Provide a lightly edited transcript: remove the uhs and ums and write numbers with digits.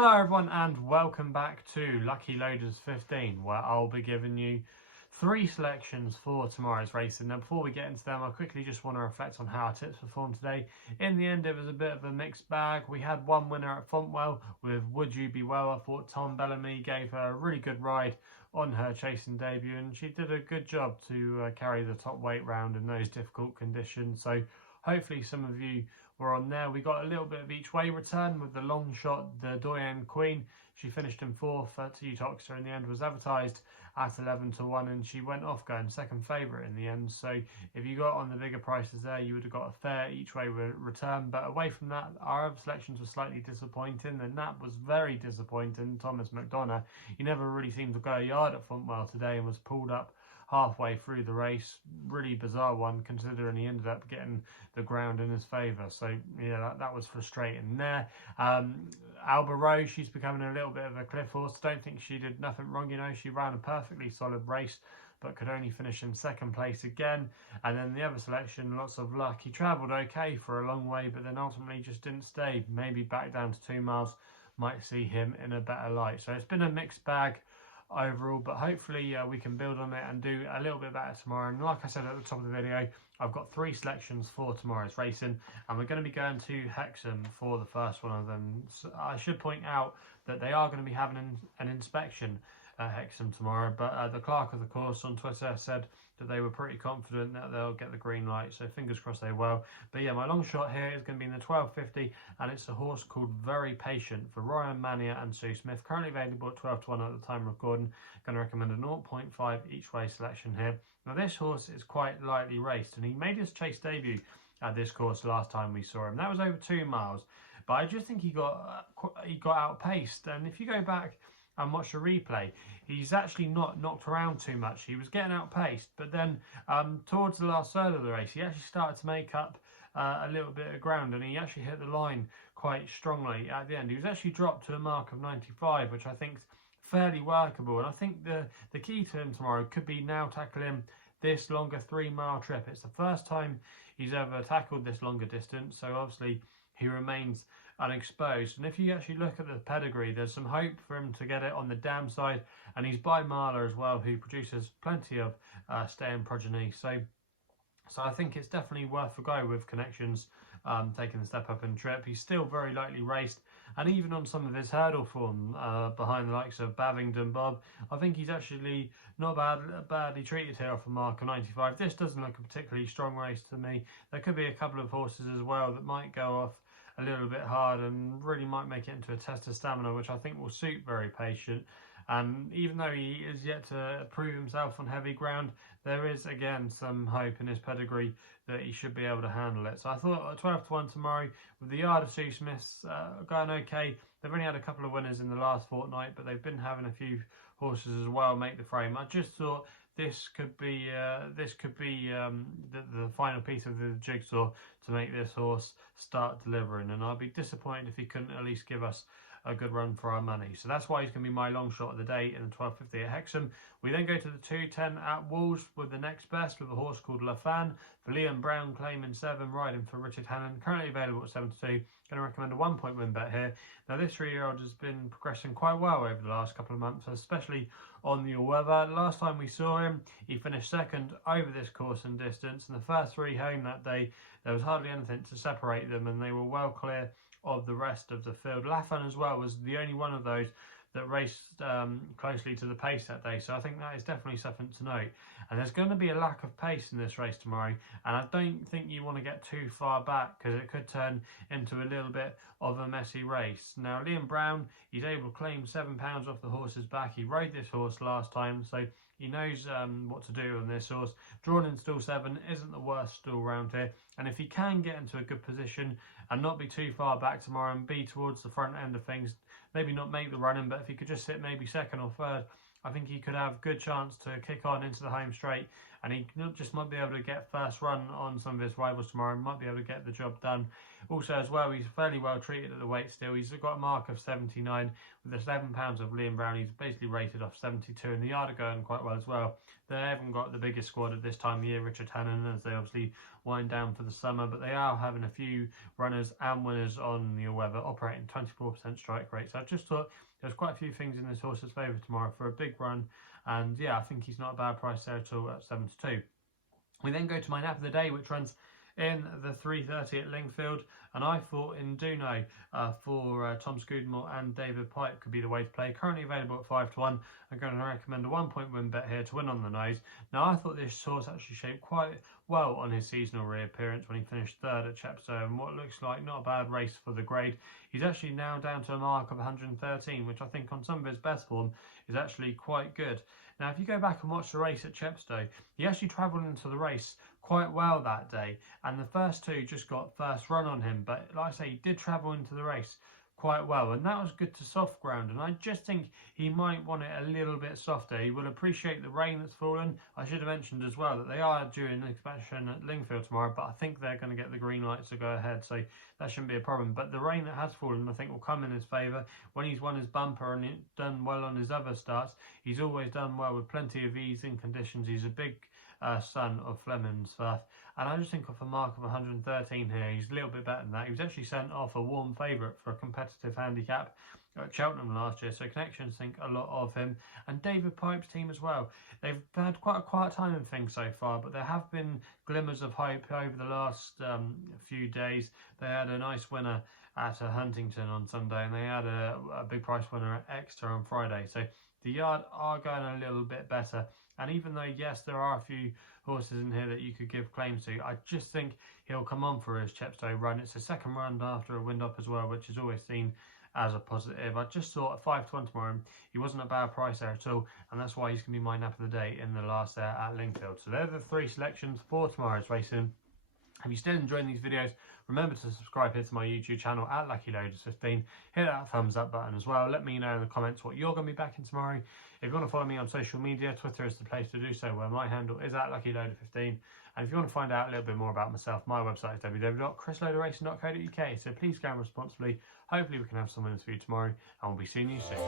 Hello everyone and welcome back to Lucky Loaders 15, where I'll be giving you 3 selections for tomorrow's racing. Now before we get into them, I quickly just want to reflect on how our tips performed today. In the end, it was a bit of a mixed bag. We had one winner at Fontwell with Would You Be Well. I thought Tom Bellamy gave her a really good ride on her chasing debut, and she did a good job to carry the top weight round in those difficult conditions. So hopefully some of you were on there. We got a little bit of each way return with the Longshot, the Doyen Queen. She finished in 4th. Utoxer in the end was advertised at 11-1, and she went off going second favourite in the end. So if you got on the bigger prices there, you would have got a fair each way return. But away from that, our other selections were slightly disappointing. The Nap was very disappointing. Thomas McDonough, he never really seemed to go a yard at Fontwell today and was pulled up halfway through the race. Really bizarre one, considering he ended up getting the ground in his favour. So yeah, that was frustrating there. Alba Rose, she's becoming a little bit of a cliff horse. Don't think she did nothing wrong, she ran a perfectly solid race but could only finish in 2nd place again. And then the other selection, Lots of Luck, he travelled okay for a long way but then ultimately just didn't stay. Maybe back down to 2 miles might see him in a better light. So it's been a mixed bag overall, but hopefully we can build on it and do a little bit better tomorrow. And like I said at the top of the video, I've got 3 selections for tomorrow's racing, and we're going to be going to Hexham for the first one of them. So I should point out that they are going to be having an inspection at Hexham tomorrow, but the clerk of the course on Twitter said that they were pretty confident that they'll get the green light, so fingers crossed they will. But yeah, my long shot here is going to be in the 1250, and it's a horse called Very Patient for Ryan Mania and Sue Smith, currently available at 12-1 at the time of recording. Going to recommend a 0.5 each way selection here. Now this horse is quite lightly raced, and he made his chase debut at this course last time we saw him. That was over 2 miles, but I just think he got outpaced. And if you go back and watch the replay, he's actually not knocked around too much. He was getting outpaced, but then towards the last third of the race, he actually started to make up a little bit of ground, and he actually hit the line quite strongly at the end. He was actually dropped to a mark of 95, which I think is fairly workable. And I think the key to him tomorrow could be now tackling this longer 3-mile trip. It's the first time he's ever tackled this longer distance, so obviously he remains unexposed. And if you actually look at the pedigree, there's some hope for him to get it on the dam side, and he's by Marla as well, who produces plenty of staying progeny. So I think it's definitely worth a go with connections taking the step up in trip. He's still very lightly raced, and even on some of his hurdle form behind the likes of Bavingdon Bob, I think he's actually not badly treated here off a mark of 95. This doesn't look a particularly strong race to me. There could be a couple of horses as well that might go off a little bit hard and really might make it into a test of stamina, which I think will suit Very Patient. And even though he is yet to prove himself on heavy ground, there is again some hope in his pedigree that he should be able to handle it. So I thought 12-1 tomorrow with the yard of Sue Smiths going okay. They've only had a couple of winners in the last fortnight, but they've been having a few horses as well make the frame. I just thought this could be the final piece of the jigsaw to make this horse start delivering, and I'd be disappointed if he couldn't at least give us a good run for our money. So that's why he's going to be my long shot of the day in the 1250 at Hexham. We then go to the 210 at Wolves with the next best, with a horse called Lafan for Liam Brown, claiming 7, riding for Richard Hannon, currently available at 7-2. Going to recommend a 1-point win bet here. Now this 3-year-old has been progressing quite well over the last couple of months, especially on the all-weather. Last time we saw him, he finished 2nd over this course and distance, and the first 3 home that day, there was hardly anything to separate them, and they were well clear of the rest of the field. Lafan as well was the only one of those that raced closely to the pace that day, so I think that is definitely something to note. And there's going to be a lack of pace in this race tomorrow, and I don't think you want to get too far back because it could turn into a little bit of a messy race. Now Liam Brown, he's able to claim £7 off the horse's back. He rode this horse last time, so he knows what to do on this horse. Drawn in stall 7 isn't the worst stall round here, and if he can get into a good position and not be too far back tomorrow and be towards the front end of things, maybe not make the running, but if he could just sit maybe 2nd or 3rd, I think he could have good chance to kick on into the home straight and he just might be able to get first run on some of his rivals tomorrow, might be able to get the job done. Also as well, he's fairly well treated at the weight still. He's got a mark of 79 with the 7 pounds of Liam Brown. He's basically rated off 72, and the yard are going quite well as well. They haven't got the biggest squad at this time of year, Richard Hannon, as they obviously wind down for the summer, but they are having a few runners and winners on the weather, operating 24% strike rate. So I just thought there's quite a few things in this horse's favour tomorrow for a big run, and yeah, I think he's not a bad price there at all at 7-2. We then go to my nap of the day, which runs in the 3:30 at Lingfield, and I thought Induno for Tom Scudamore and David Pipe could be the way to play. Currently available at 5-1. I'm going to recommend a 1-point win bet here to win on the nose. Now, I thought this horse actually shaped quite well on his seasonal reappearance when he finished third at Chepstow, and what looks like not a bad race for the grade. He's actually now down to a mark of 113, which I think on some of his best form is actually quite good. Now, if you go back and watch the race at Chepstow, he actually travelled into the race quite well that day, and the first two just got first run on him, but like I say, he did travel into the race quite well, and that was good to soft ground, and I just think he might want it a little bit softer. He will appreciate the rain that's fallen. I should have mentioned as well that they are due an inspection at Lingfield tomorrow, but I think they're going to get the green lights to go ahead, so that shouldn't be a problem. But the rain that has fallen, I think, will come in his favour. When he's won his bumper and done well on his other starts, he's always done well with plenty of ease in conditions. He's a big son of Fleming's Firth, and I just think off a mark of 113 here, he's a little bit better than that. He was actually sent off a warm favourite for a competitive handicap at Cheltenham last year, so connections think a lot of him. And David Pipe's team as well. They've had quite a quiet time in things so far, but there have been glimmers of hope over the last few days. They had a nice winner at Huntington on Sunday, and they had a big price winner at Exeter on Friday, so the yard are going a little bit better. And even though, yes, there are a few horses in here that you could give claims to, I just think he'll come on for his Chepstow run. It's a second run after a wind up as well, which is always seen as a positive. I just thought at 5-1 tomorrow, he wasn't a bad price there at all, and that's why he's going to be my nap of the day in the last there at Lingfield. So they're the three selections for tomorrow's racing. If you're still enjoying these videos, remember to subscribe here to my YouTube channel at LuckyLoaders15. Hit that thumbs up button as well. Let me know in the comments what you're going to be backing tomorrow. If you want to follow me on social media, Twitter is the place to do so, where my handle is at LuckyLoader15. And if you want to find out a little bit more about myself, my website is www.chrisloaderracing.co.uk. So please go responsibly. Hopefully we can have some winners for you tomorrow, and we'll be seeing you soon.